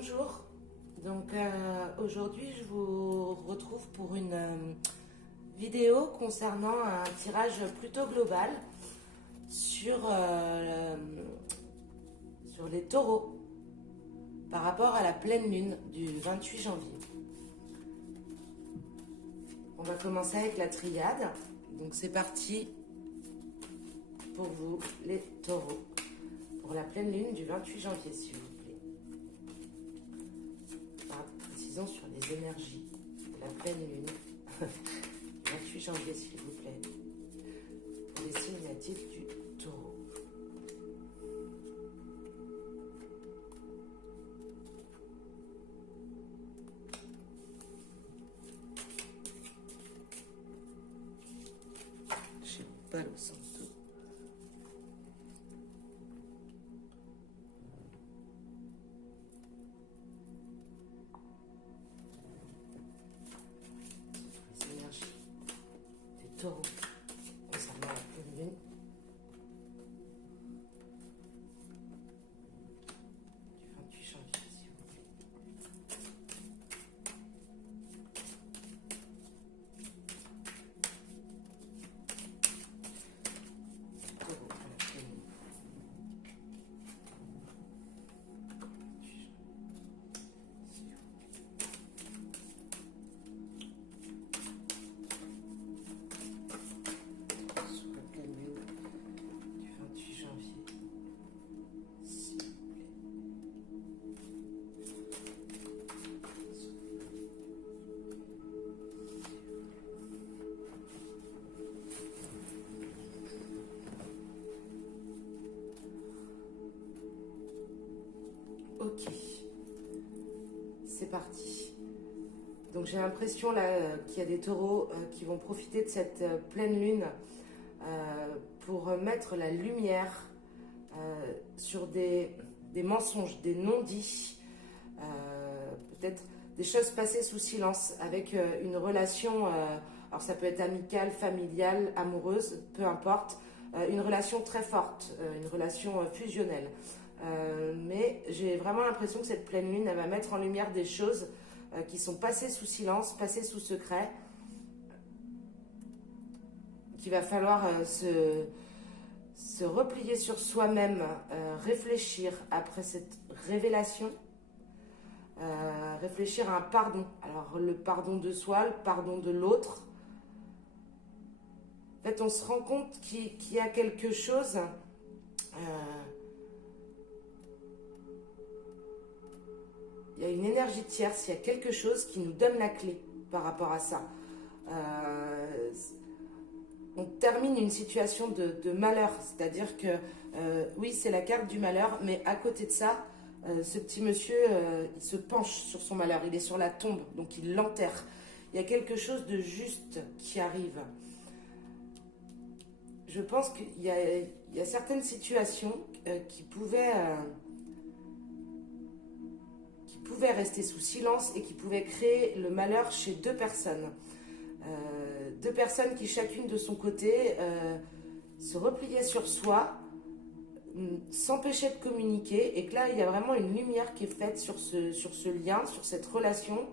Bonjour, donc aujourd'hui je vous retrouve pour une vidéo concernant un tirage plutôt global sur les taureaux par rapport à la pleine lune du 28 janvier. On va commencer avec la triade, donc c'est parti pour vous les taureaux pour la pleine lune du 28 janvier s'il vous plaît. Précisons sur les énergies de la pleine lune 28 janvier s'il vous plaît pour les signes natifs du taureau. Chez Palo Santo. Taureau concernant la pleine lune du 28 janvier, s'il vous plaît. Taureau à la pleine lune. Ok, c'est parti. Donc j'ai l'impression là qu'il y a des taureaux qui vont profiter de cette pleine lune pour mettre la lumière sur des mensonges, des non-dits, peut-être des choses passées sous silence avec une relation, alors ça peut être amicale, familiale, amoureuse, peu importe, une relation très forte, une relation fusionnelle. Mais j'ai vraiment l'impression que cette pleine lune, elle va mettre en lumière des choses qui sont passées sous silence, passées sous secret, qu'il va falloir se replier sur soi-même, réfléchir après cette révélation, réfléchir à un pardon. Alors le pardon de soi, le pardon de l'autre. En fait, on se rend compte qu'il y a quelque chose... il y a une énergie tierce, il y a quelque chose qui nous donne la clé par rapport à ça. On termine une situation de malheur, c'est-à-dire que oui, c'est la carte du malheur, mais à côté de ça, ce petit monsieur, il se penche sur son malheur, il est sur la tombe, donc il l'enterre. Il y a quelque chose de juste qui arrive. Je pense qu'il y a certaines situations qui pouvaient rester sous silence et qui pouvaient créer le malheur chez deux personnes. Deux personnes qui chacune de son côté se repliaient sur soi, s'empêchaient de communiquer, et que là il y a vraiment une lumière qui est faite sur ce lien, sur cette relation.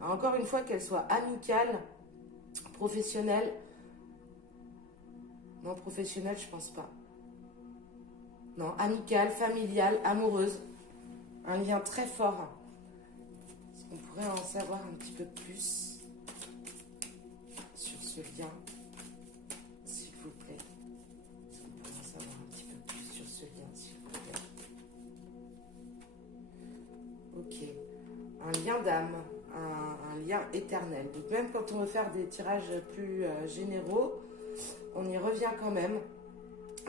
Encore une fois, qu'elle soit amicale, professionnelle. Non, professionnelle, je pense pas. Non, amicale, familiale, amoureuse. Un lien très fort. Est-ce qu'on pourrait en savoir un petit peu plus sur ce lien, s'il vous plaît? Est-ce qu'on pourrait en savoir un petit peu plus sur ce lien, s'il vous plaît? Ok. Un lien d'âme, un lien éternel. Donc même quand on veut faire des tirages plus généraux, on y revient quand même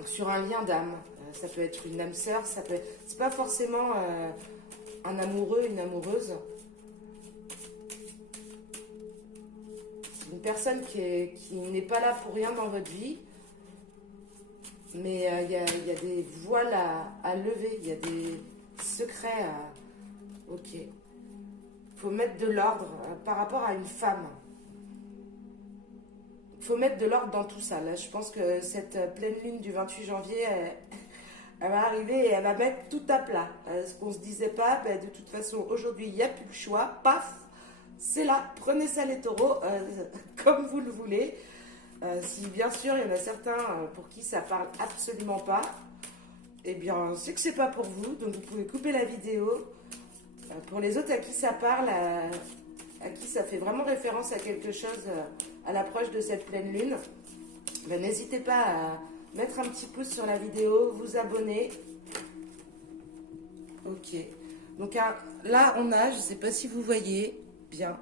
sur un lien d'âme. Ça peut être une âme sœur, ça peut être... C'est pas forcément un amoureux, une amoureuse. C'est une personne qui n'est pas là pour rien dans votre vie. Mais il y a des voiles à lever, il y a des secrets à... Ok. Il faut mettre de l'ordre par rapport à une femme. Il faut mettre de l'ordre dans tout ça. Là, je pense que cette pleine lune du 28 janvier, Elle va arriver et elle va mettre tout à plat. Ce qu'on se disait pas, ben, de toute façon, aujourd'hui, il n'y a plus le choix. Paf, c'est là. Prenez ça les taureaux, comme vous le voulez. Si bien sûr, il y en a certains pour qui ça parle absolument pas, eh bien, c'est que c'est pas pour vous. Donc, vous pouvez couper la vidéo. Pour les autres à qui ça parle, à qui ça fait vraiment référence à quelque chose à l'approche de cette pleine lune, ben, n'hésitez pas à mettre un petit pouce sur la vidéo, vous abonner. Ok. Donc là, on a, je ne sais pas si vous voyez bien,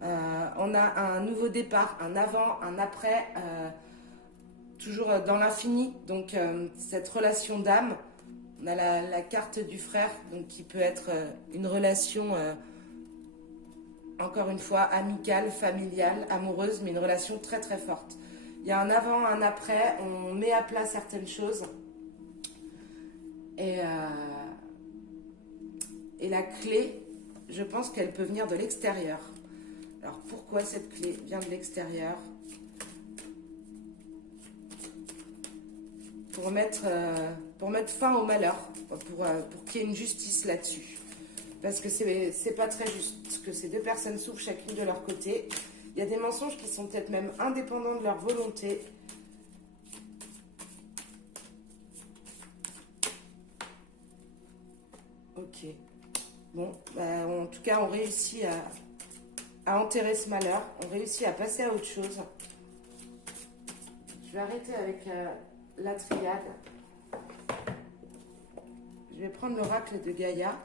on a un nouveau départ, un avant, un après, toujours dans l'infini. Donc cette relation d'âme, on a la carte du frère, donc qui peut être une relation, encore une fois, amicale, familiale, amoureuse, mais une relation très très forte. Il y a un avant, un après, on met à plat certaines choses. Et la clé, je pense qu'elle peut venir de l'extérieur. Alors pourquoi cette clé vient de l'extérieur? Pour mettre fin au malheur, pour qu'il y ait une justice là-dessus. Parce que c'est pas très juste que ces deux personnes souffrent chacune de leur côté. Il y a des mensonges qui sont peut-être même indépendants de leur volonté. Ok. Bon, bah, en tout cas, on réussit à enterrer ce malheur. On réussit à passer à autre chose. Je vais arrêter avec la triade. Je vais prendre l'oracle de Gaïa.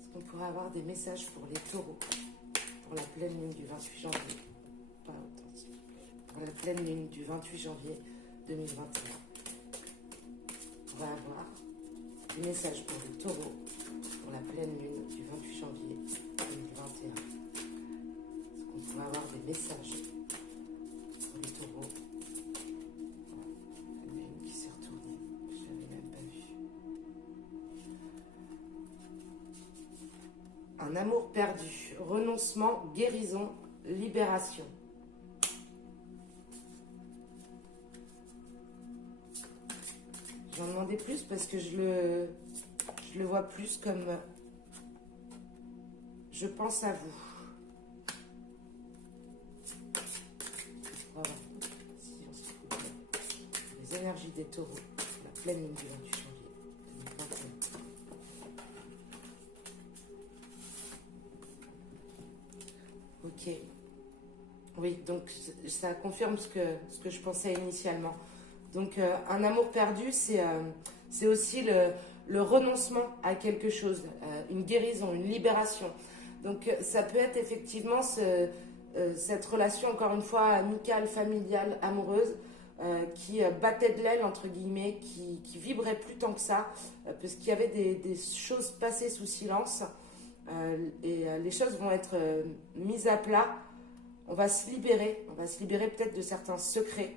Est-ce qu'on pourrait avoir des messages pour les taureaux pour la pleine lune du 28 janvier? Pas autant, s'il vous plaît. Pour la pleine lune du 28 janvier 2021. On va avoir des messages pour les taureaux pour la pleine lune du 28 janvier 2021. Est-ce qu'on pourrait avoir des messages pour les taureaux? Voilà. La lune qui s'est retournée, je ne l'avais même pas vue. Un amour perdu, renoncement, guérison, libération. J'en demandais plus parce que je le vois plus comme je pense à vous. Voilà. Les énergies des taureaux, la pleine lune du 28 janvier 2021. Ok. Oui, donc ça confirme ce que je pensais initialement. Donc un amour perdu, c'est aussi le renoncement à quelque chose, une guérison, une libération. Donc ça peut être effectivement cette relation, encore une fois, amicale, familiale, amoureuse, qui battait de l'aile, entre guillemets, qui vibrait plus tant que ça, parce qu'il y avait des choses passées sous silence, et les choses vont être mises à plat. On va se libérer peut-être de certains secrets,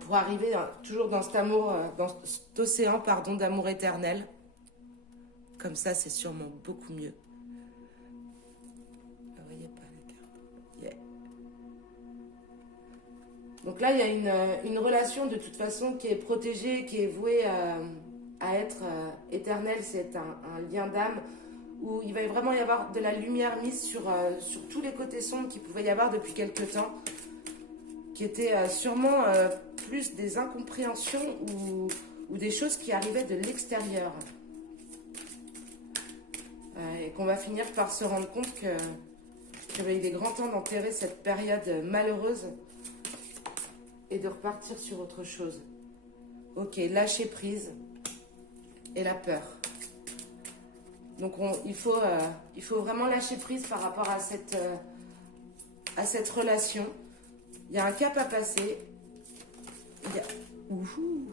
pour arriver toujours dans cet amour, dans cet océan, pardon, d'amour éternel. Comme ça, c'est sûrement beaucoup mieux. Vous ne voyez pas la carte. Yeah. Donc là, il y a une relation de toute façon qui est protégée, qui est vouée à être éternelle. C'est un lien d'âme où il va vraiment y avoir de la lumière mise sur tous les côtés sombres qu'il pouvait y avoir depuis quelque temps, qui étaient sûrement plus des incompréhensions ou des choses qui arrivaient de l'extérieur. Et qu'on va finir par se rendre compte qu'il est grand temps d'enterrer cette période malheureuse et de repartir sur autre chose. Ok, lâcher prise et la peur. Donc il faut vraiment lâcher prise par rapport à cette relation. Il y a un cap à passer. Il y a... Ouhou.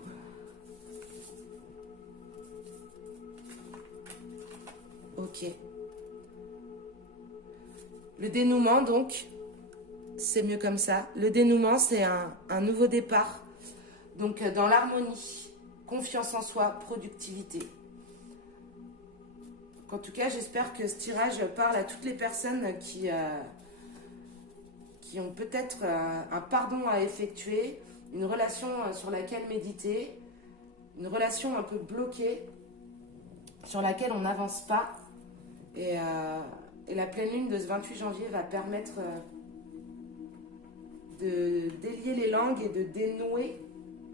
Ok. Le dénouement, donc, c'est mieux comme ça. Le dénouement, c'est un nouveau départ. Donc, dans l'harmonie, confiance en soi, productivité. En tout cas, j'espère que ce tirage parle à toutes les personnes qui qui ont peut-être un pardon à effectuer, une relation sur laquelle méditer, une relation un peu bloquée, sur laquelle on n'avance pas. Et la pleine lune de ce 28 janvier va permettre de délier les langues et de dénouer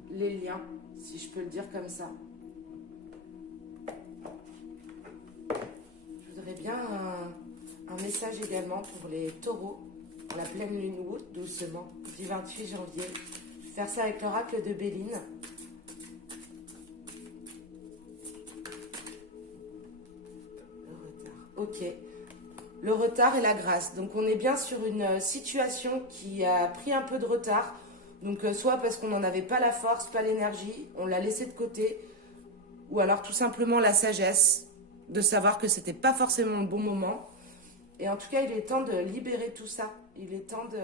les liens, si je peux le dire comme ça. Je voudrais bien un message également pour les taureaux, pour la pleine lune août, doucement, du 28 janvier. Je vais faire ça avec l'oracle de Béline. Le retard, ok. Le retard et la grâce. Donc on est bien sur une situation qui a pris un peu de retard. Donc soit parce qu'on n'en avait pas la force, pas l'énergie, on l'a laissé de côté, ou alors tout simplement la sagesse de savoir que c'était pas forcément le bon moment. Et en tout cas, il est temps de libérer tout ça. Il est temps de